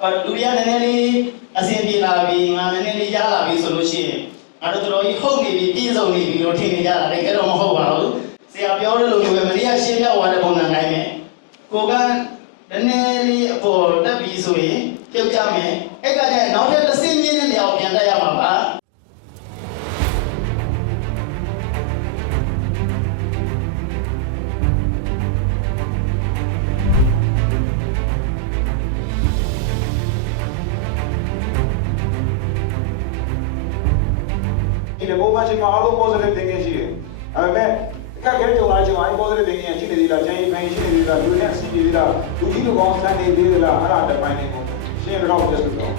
ဟောလူတွေကနည်းနည်းလေးအဆင်ပြေလာပြီငါနည်းနည်းလေးရလာပြီဆိုလို့ရှိရင်ငါတို့တော်တော်ကြီးဟုတ်နေပြီပြည့်စုံနေပြီလို့ထင်နေကြတာတကယ်တော့မဟုတ်ပါဘူးဆရာပြောတဲ့လိုမျိုးပဲမနေ့ကရှင်းပြသွားတဲ့ပုံစံတိုင်းပဲကိုကနည်းနည်းလေးအပေါ်တက်ပြီဆိုရင်ပြုတ်ကြမယ်အဲ့ကကျရင်နောက်ထပ်တစ်ဆင့်မြင့်တဲ့နေရာကိုပြန်တက်ရမှာပါ ဒီလိုပုံမှန်ချိန်မှာအားလုံး positive thinking ရှိတယ်။အဲပေမဲ့အခက်အခဲကြုံလာချိန်မှာအဲ positive thinking ရှိနေသေးလား၊ကျန်ရင်ခိုင်းရှိနေသေးလား၊လူနဲ့စီနေသေးလား၊လူကြီးလူကောင်းစံနေသေးလားအဲ့ဒါတစ်ပိုင်းနေကိုရှင်းရတော့ just လို့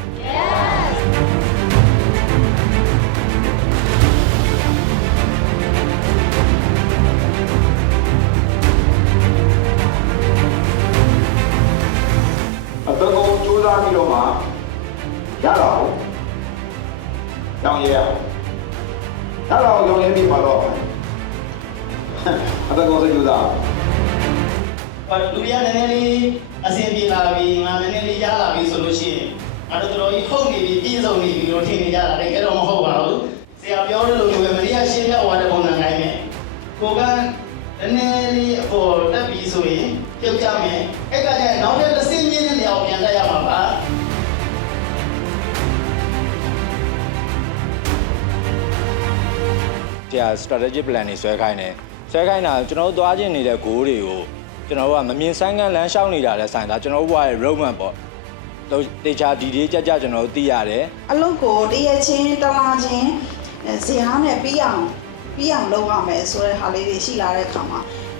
အတကုံစူးစမ်းပြီးတော့မှရတော့တောင်းရရ ရတော့ရောင်းရပြီးပါတော့အတကုံစူးစမ်းဟောလူတွေကနည်းနည်းလေးအဆင်ပြေလာပြီငါနည်းနည်းလေးရလာပြီဆိုလို့ရှိရင်ငါတို့တော်တော်ကြီးဟုတ်နေပြီပြည့်စုံနေပြီလို့ထင်နေကြတာတကယ်တော့မဟုတ်ပါဘူးဆရာပြောတဲ့လိုမျိုးပဲမနေ့ကရှင်းပြသွားတဲ့ပုံစံတိုင်းပဲကိုကနည်းနည်းလေးအပေါ်တက်ပြီဆိုရင်ပြုတ်ကြမယ်အဲ့ကကျရင်နောက်ထပ်တစ်ဆင့် ဆရာ strategic plan တွေဆွဲခိုင်းတယ်ဆွဲခိုင်းတာကျွန်တော်တို့သွားခြင်းနေတဲ့ goal တွေကိုကျွန်တော်တို့ကမမြင်ဆိုင်ကန်လမ်းလျှောက်နေတာလည်းဆိုင်တာကျွန်တော်တို့ဘဝရဲ့ roadmap ပေါ့တော့တေချာဒီဒီကြကြကျွန်တော်တို့သိရတယ်အလုပ်ကိုတရက်ချင်းတစ်လားချင်းအဲဇရာနဲ့ပြီးအောင်ပြီးအောင်လုပ်ရမယ်ဆိုတဲ့ဟာလေးတွေရှိလာတဲ့အခါမှာ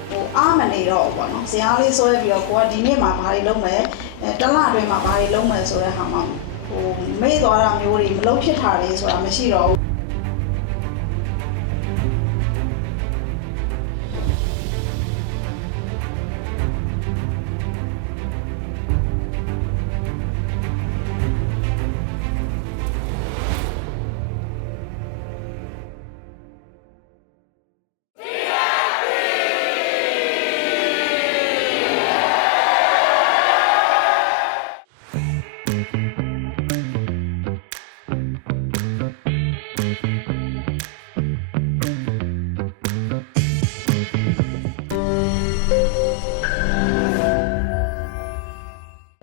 ဟိုအားမနေတော့ဘူးပေါ့နော်ဇရာလေးဆွဲပြီးတော့ကိုကဒီနေ့မှာဘာတွေလုပ်မယ်အဲတစ်လအတွင်းမှာဘာတွေလုပ်မယ်ဆိုတဲ့ဟာမှာဟိုမေ့သွားတာမျိုးတွေမလုပ်ဖြစ်တာတွေဆိုတာမရှိတော့ဘူး